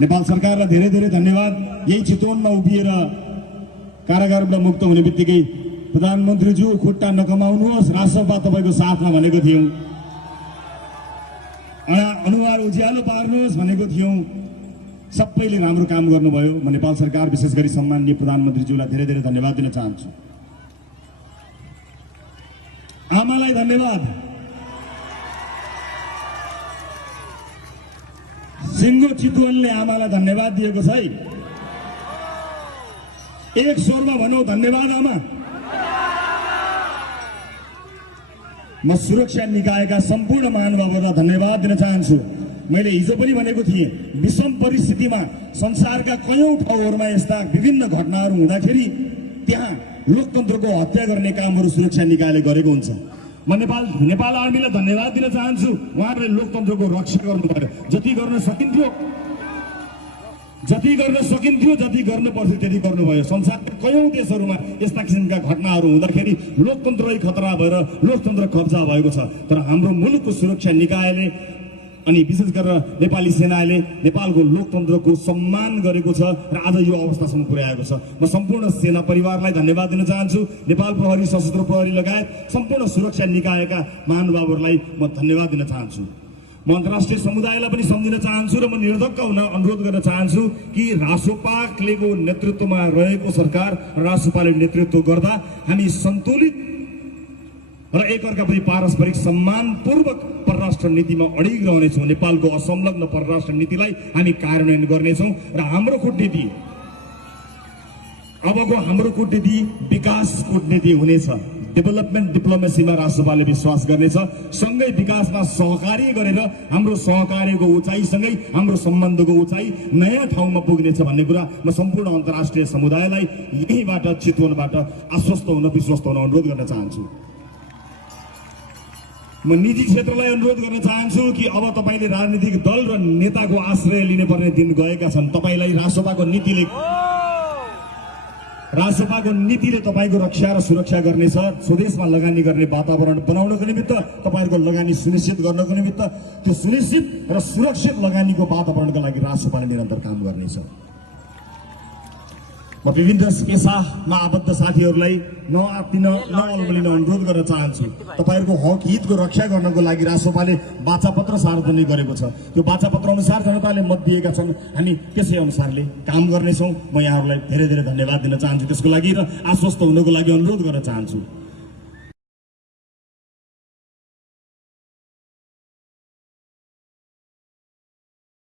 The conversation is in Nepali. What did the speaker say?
नेपाल सरकारलाई धेरै धेरै धन्यवाद। यही चितवनमा उभिएर कारागारबाट मुक्त हुने बित्तिकै प्रधानमन्त्रीज्यू खुट्टा नकमाउनुहोस्, राष्ट्रपा तपाईँको साथमा भनेको थियौँ, अनुहार उज्यालो पार्नुहोस् भनेको थियौँ। सबैले राम्रो काम गर्नुभयो। म नेपाल सरकार विशेष गरी सम्माननीय प्रधानमन्त्रीज्यूलाई धेरै धेरै धन्यवाद दिन चाहन्छु। आमालाई धन्यवाद। सिङ्गो चितवनले आमालाई धन्यवाद दिएको छ है। एक स्वरमा भनौँ, धन्यवाद आमा। म सुरक्षा निकायका सम्पूर्ण महानुभावहरूलाई धन्यवाद दिन चाहन्छु। मैले हिजो पनि भनेको थिएँ, विषम परिस्थितिमा संसारका कयौं ठाउँहरूमा यस्ता विभिन्न घटनाहरू हुँदाखेरि त्यहाँ लोकतन्त्रको हत्या गर्ने कामहरू सुरक्षा निकायले गरेको हुन्छ। म नेपाल आर्मीलाई धन्यवाद दिन चाहन्छु। उहाँहरूले लोकतन्त्रको रक्षा गर्नुभयो। जति गर्न सकिन्थ्यो, जति गर्नु पर्थ्यो त्यति गर्नुभयो। संसारका कयौं देशहरूमा यस्ता किसिमका घटनाहरू हुँदाखेरि लोकतन्त्रै खतरा भएर लोकतन्त्र कब्जा भएको छ। तर हाम्रो मुलुकको सुरक्षा निकायले अनि विशेष गरेर नेपाली सेनाले नेपालको लोकतन्त्रको सम्मान गरेको छ र आज यो अवस्थासम्म पुर्याएको छ। म सम्पूर्ण सेना परिवारलाई धन्यवाद दिन चाहन्छु। नेपाल प्रहरी, सशस्त्र प्रहरी लगायत सम्पूर्ण सुरक्षा निकायका महानुभावहरूलाई म धन्यवाद दिन चाहन्छु। म अन्तर्राष्ट्रिय समुदायलाई पनि सम्झिन चाहन्छु र म निर्धक्क हुन अनुरोध गर्न चाहन्छु कि रासोपाको नेतृत्वमा रहेको सरकार, रासोपाले नेतृत्व गर्दा हामी सन्तुलित र एकअर्काप्रति पारस्परिक सम्मानपूर्वक परराष्ट्र नीतिमा अडिग रहनेछौँ। नेपालको असंलग्न परराष्ट्र नीतिलाई हामी कार्यान्वयन गर्नेछौँ र हाम्रो कूटनीति, अबको हाम्रो कूटनीति विकास कूटनीति हुनेछ। डेभलपमेन्ट डिप्लोमेसीमा राष्ट्रपाले विश्वास गर्नेछ। सँगै विकासमा सहकार्य गरेर हाम्रो सहकार्यको उचाइसँगै हाम्रो सम्बन्धको उचाइ नयाँ ठाउँमा पुग्नेछ भन्ने कुरा म सम्पूर्ण अन्तर्राष्ट्रिय समुदायलाई यहीँबाट, चितवनबाट आश्वस्त हुन, विश्वस्त हुन अनुरोध गर्न चाहन्छु। म निजी क्षेत्रलाई अनुरोध गर्न चाहन्छु कि अब तपाईँले राजनीतिक दल र नेताको आश्रय लिनुपर्ने दिन गएका छन्। तपाईँलाई राष्ट्रपाको नीतिले तपाईँको रक्षा र सुरक्षा गर्नेछ। स्वदेशमा लगानी गर्ने वातावरण बनाउनको निमित्त, तपाईँहरूको लगानी सुनिश्चित गर्नको निमित्त त्यो सुनिश्चित र सुरक्षित लगानीको वातावरणका लागि राष्ट्रपाले निरन्तर काम गर्नेछ। म विभिन्न पेसामा आबद्ध साथीहरूलाई नआत्तिन, नअल्मलिन अनुरोध गर्न चाहन्छु। तपाईँहरूको हक हितको रक्षा गर्नको लागि राष्ट्रपाले वाचापत्र सार्वजनिक गरेको छ। त्यो वाचापत्र अनुसार जनताले मत दिएका छन्। हामी त्यसै अनुसारले काम गर्नेछौँ। म यहाँहरूलाई धेरै धेरै धन्यवाद दिन चाहन्छु त्यसको लागि र आश्वस्त हुनको लागि अनुरोध गर्न चाहन्छु।